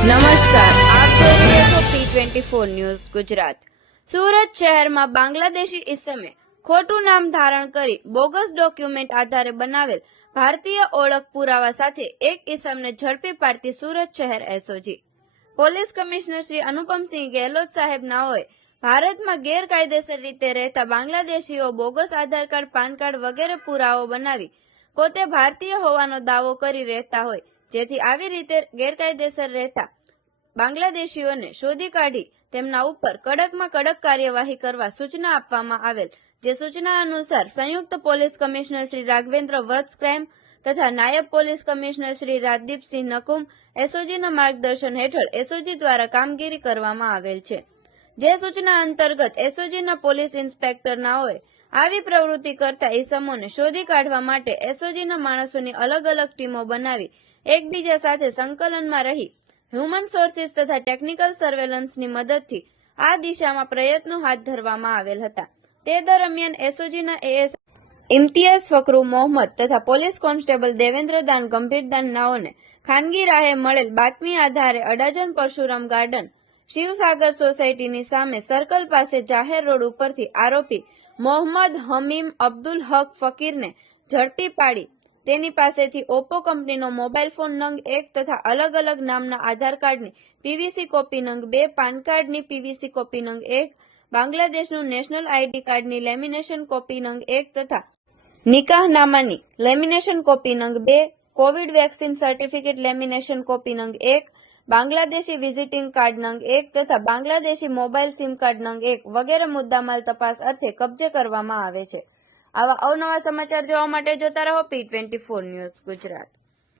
નમસ્કાર. આપ જોઈ રહ્યા છો P twenty four news Gujarat. Surat શહેરમાં બાંગ્લાદેશી ઇસમે ખોટું નામ ધારણ કરી બોગસ ડોક્યુમેન્ટ આધારે બનાવેલ ભારતીય ઓળખ પુરાવા સાથે એક ઇસમને ઝડપી પાડતી સુરત શહેર SOG police commissioner Shri Anupamsinh Gehlot સાહેબ નાઓએ ભારતમાં ગેરકાયદેસર રીતે રહેતા બાંગ્લાદેશીઓ bogus Aadhaar card PAN card વગેરે પુરાવો બનાવી પોતે ભારતીય હોવાનો દાવો કરી રહેતા હોય જેથી આવી રીતે ગેરકાયદેસર રહેતા બાંગ્લાદેશીઓને શોધી કાઢી તેમના ઉપર કડકમાં કડક કાર્યવાહી કરવા સૂચના આપવામાં આવેલ, જે સૂચના અનુસાર સંયુક્ત police commissioner Shri Raghavendra Vats crime તથા નાયબ પોલીસ કમિશનર શ્રી રાજદીપસિંહ નકુમ એસઓજીના માર્ગદર્શન હેઠળ એસઓજી દ્વારા કામગીરી કરવામાં આવેલ છે. જે સૂચના અંતર્ગત એસઓજીના પોલીસ ઇન્સ્પેક્ટર નાઓએ આવી પ્રવૃત્તિ કરતા ઈસમોને શોધી કાઢવા માટે એસઓજીના માણસોની અલગ અલગ ટીમો બનાવી, એકબીજા સાથે સંકલનમાં રહી હ્યુમન સોર્સિસ તથા ટેકનિકલ સર્વેલન્સની મદદથી આ દિશામાં પ્રયત્નો હાથ ધરવામાં આવેલ હતા. તે દરમિયાન એસઓજીના એએસ ઇમ્તિયાઝ ફકરુ મોહમ્મદ તથા પોલીસ કોન્સ્ટેબલ દેવેન્દ્ર દાન ગંભીર દાન નાઓને ખાનગી રાહે મળેલ બાતમી આધારે અડાજણ પરશુરામ ગાર્ડન શિવસાગર સોસાયટીની સામે સર્કલ પાસે જાહેર રોડ ઉપરથી આરોપી મોહમ્મદ હમીમ અબ્દુલ હક ફકીરને ઝડપી પાડી. તેની પાસેથી ઓપ્પો કંપનીનો મોબાઈલ ફોન નંગ એક તથા અલગ અલગ નામના આધાર કાર્ડની પીવીસી કોપી નંગ બે, પાન કાર્ડની પીવીસી કોપી નંગ એક, બાંગ્લાદેશનું નેશનલ આઈડી કાર્ડની લેમિનેશન કોપી નંગ એક તથા નિકાહનામાની લેમિનેશન કોપી નંગ બે, covid vaccine certificate lamination copy નંગ એક બાંગ્લાદેશી વિઝિટિંગ કાર્ડ નંગ એક તથા બાંગ્લાદેશી મોબાઈલ સિમ કાર્ડ નંગ એક વગેરે મુદ્દામાલ તપાસ અર્થે કબજે કરવામાં આવે છે. આવા અવનવા સમાચાર જોવા માટે જોતા રહો પી ફોર ન્યૂઝ ગુજરાત.